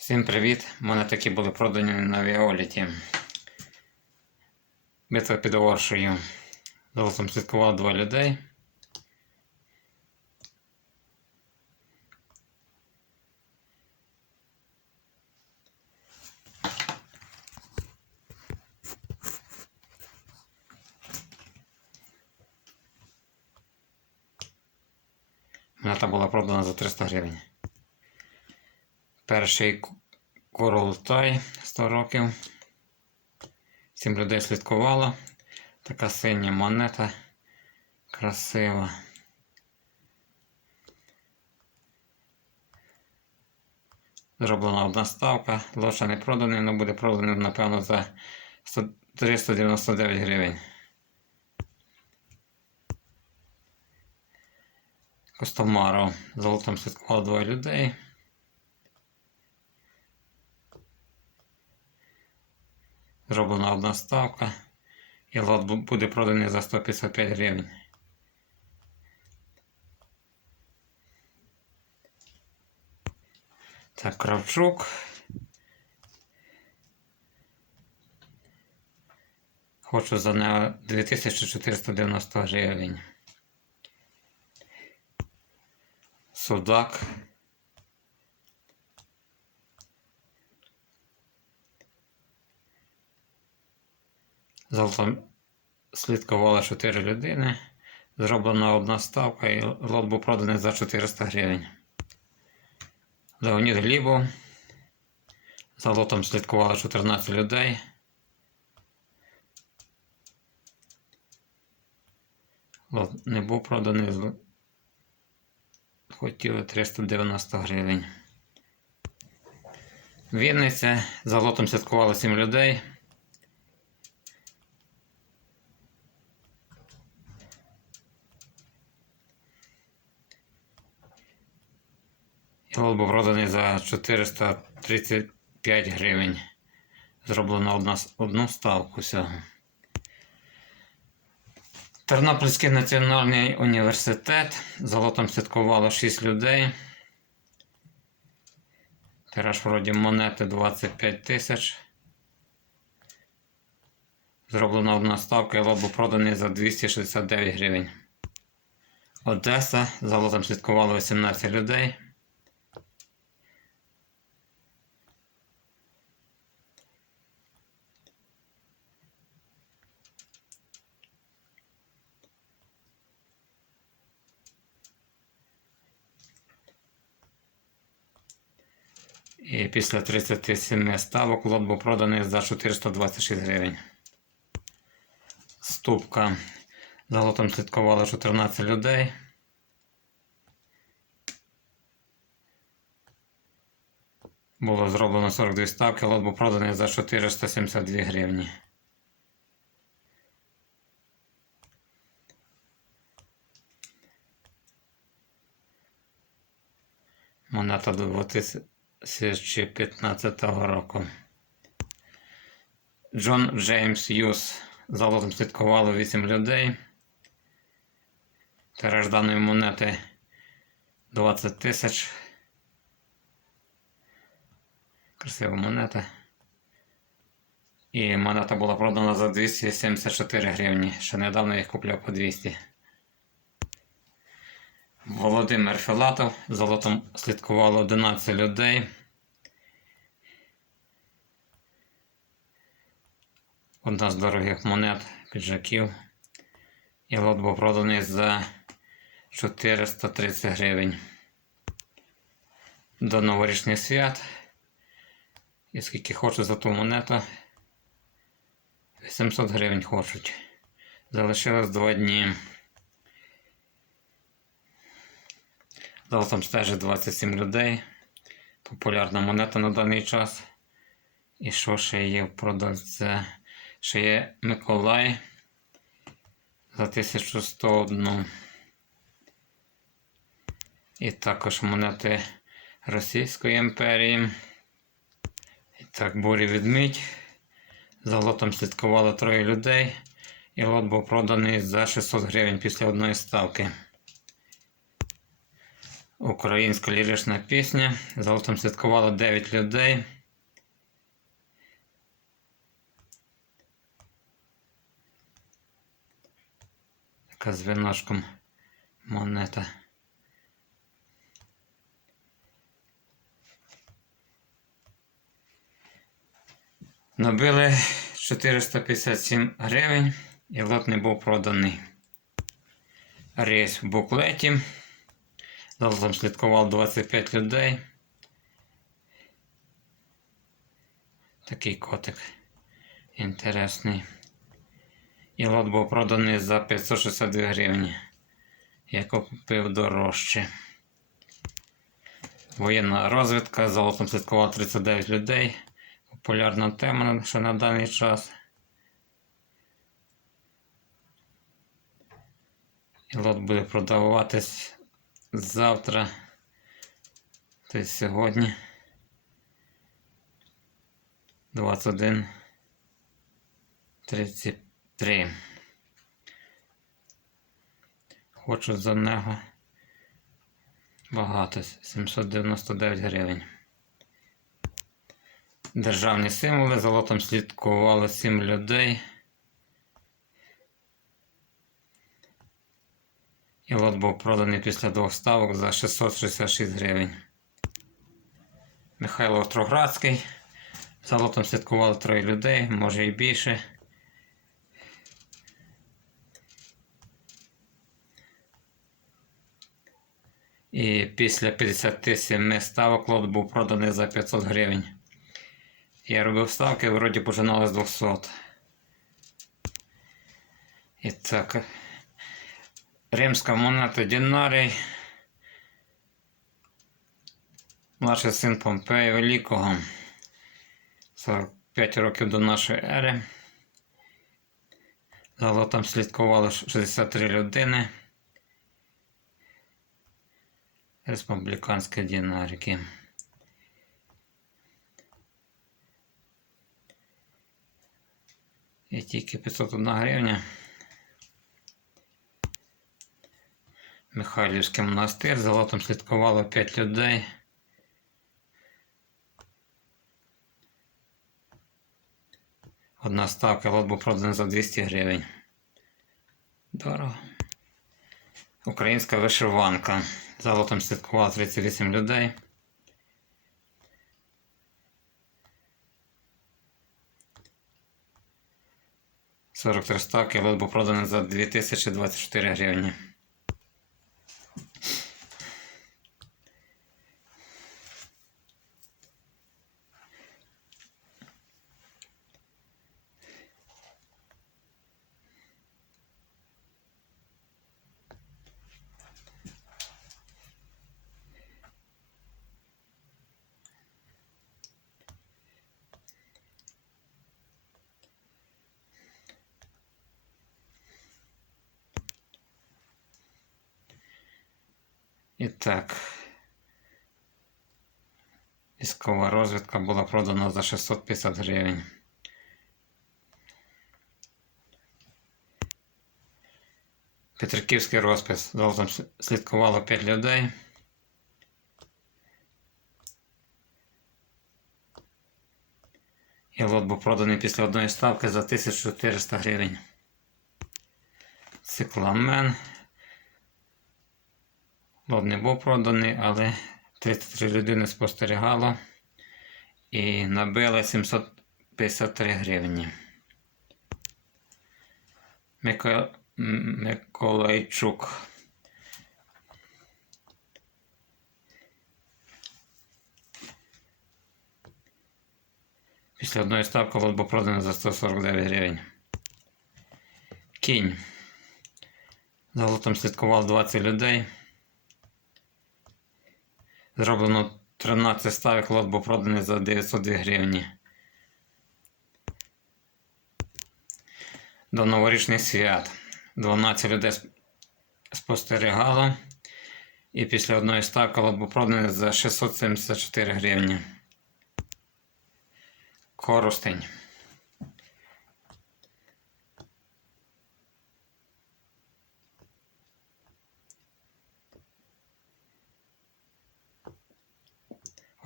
Всім привіт! У мене такі були продані на Віоліті. Битва під Оршею. Золотом слідкувало двоє людей. Монета була продана за 300 гривень. Перший Королтай 100 років. Сім людей слідкувало. Така синя монета. Красива. Зроблена одна ставка. Лоша не проданий, але буде проданий, напевно, за 399 гривень. Костомаров. Золотом слідкувало двоє людей. Зроблена одна ставка. І лот буде проданий за 155 гривень. Так, Кравчук. Хочу за неї 2490 гривень. Судак. Золотом слідкувало 4 людини. Зроблена одна ставка і лот був проданий за 400 гривень. Леонід Глібов. За лотом слідкувало 14 людей. Лот не був проданий. Хотіли 390 гривень. Вінниця. За лотом слідкувало 7 людей. І був проданий за 435 гривень. Зроблено одна, одну ставку всього. Тернопільський національний університет. Золотом слідкувало 6 людей. Тираж вроді монети 25 тисяч. Зроблена одна ставка і лот був проданий за 269 гривень. Одеса. Золотом слідкувало 18 людей. І після 37 ставок лот був проданий за 426 гривень. Ступка. За лотом слідкувало 14 людей. Було зроблено 42 ставки, лот був проданий за 472 гривні. Монета 2015 року. Джон Джеймс Юс. Золотом слідкувало 8 людей. Тираж даної монети 20 тисяч. Красива монета. І монета була продана за 274 гривні. Ще недавно їх купляв по 200. Володимир Філатов. Золотом слідкувало 11 людей. Одна з дорогих монет, піджаків. І лот був проданий за 430 гривень. До новорічних свят. І скільки хочу за ту монету. 800 гривень хочуть. Залишилось два дні. Золотом стежить 27 людей. Популярна монета на даний час. І що ще є в продавця? Ще є Миколай за 1101. І також монети Російської імперії. І так, бурі відмідь. За лотом слідкувало троє людей. І лот був проданий за 600 гривень після одної ставки. Українська лірична пісня. За лотом слідкувало 9 людей. Така з віночком монета. Набили 457 гривень і лот не був проданий. Рейс в буклеті. Залом слідкувало 25 людей. Такий котик інтересний. І лот був проданий за 562 гривні. Я купив дорожче. Воєнна розвідка. За лотом слідкувало 39 людей. Популярна тема ще на даний час. І лот буде продаватись завтра. Тобто сьогодні. 21. 33. Хочу за нього багато. 799 гривень. Державні символи. За лотом слідкувало 7 людей. І лот був проданий після двох ставок за 666 гривень. Михайло Остроградський. За лотом слідкувало троє людей, може і більше. І після 57 ставок лот був проданий за 500 гривень. Я робив ставки, вроді починали з 200. І так. Римська монета Дінарій. Младший син Помпея Великого. 45 років до нашої ери. За там слідкувало 63 людини. Республіканські дінарики. І тільки 501 гривня. Михайлівський монастир. За лотом слідкувало 5 людей. Одна ставка лот був проданий за 200 гривень. Дорого. Українська вишиванка. За лотом слідкувало 38 людей. Сорок три ставки лот був проданий за 2024 гривні. І так. Військова розвідка була продана за 650 гривень. Петриківський розпис. Золотом слідкувало 5 людей. І лот був проданий після одної ставки за 1400 гривень. Цикламен. Лот не був проданий, але 33 людини спостерігало і набили 753 гривні. Мика... Миколайчук. Після одної ставки лот був проданий за 149 гривень. Кінь. За лотом слідкував 20 людей. Зроблено 13 ставок, лот був проданий за 902 гривні. До новорічних свят 12 людей спостерігало. І після одної ставки лот був проданий за 674 гривні. Коростень.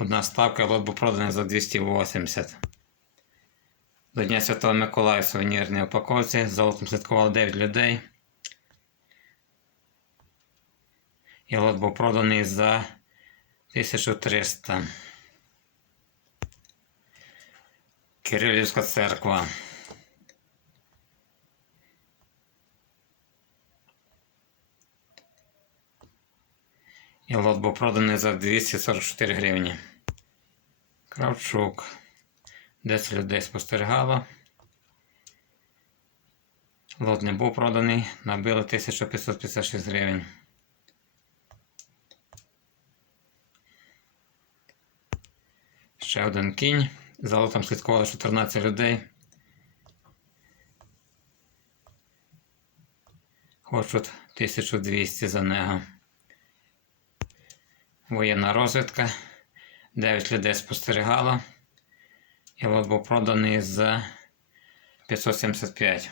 Одна ставка, лот був проданий за 280. До Дня Святого Миколая в сувенірній упаковці. За лотом слідкувало 9 людей. І лот був проданий за 1300. Кирилівська церква. І лот був проданий за 244 гривні. Кравчук. 10 людей спостерігало. Лот не був проданий, набили 1556 гривень. Ще один кінь. За лотом слідкувало 14 людей. Хочуть 1200 за нього. Воєнна розвідка. 9 людей спостерігало. І лот був проданий за 575.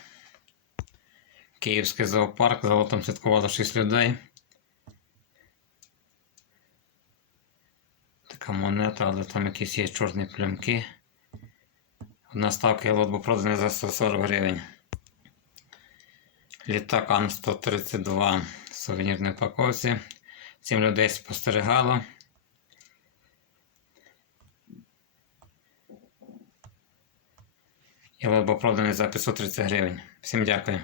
Київський зоопарк. За лотом слідкувало 6 людей. Така монета, але там якісь є чорні плямки. Одна ставка і лот був проданий за 140 гривень. Літак Ан-132 в сувенірній упаковці. 7 людей спостерігало. І був проданий за 530 гривень. Всім дякую.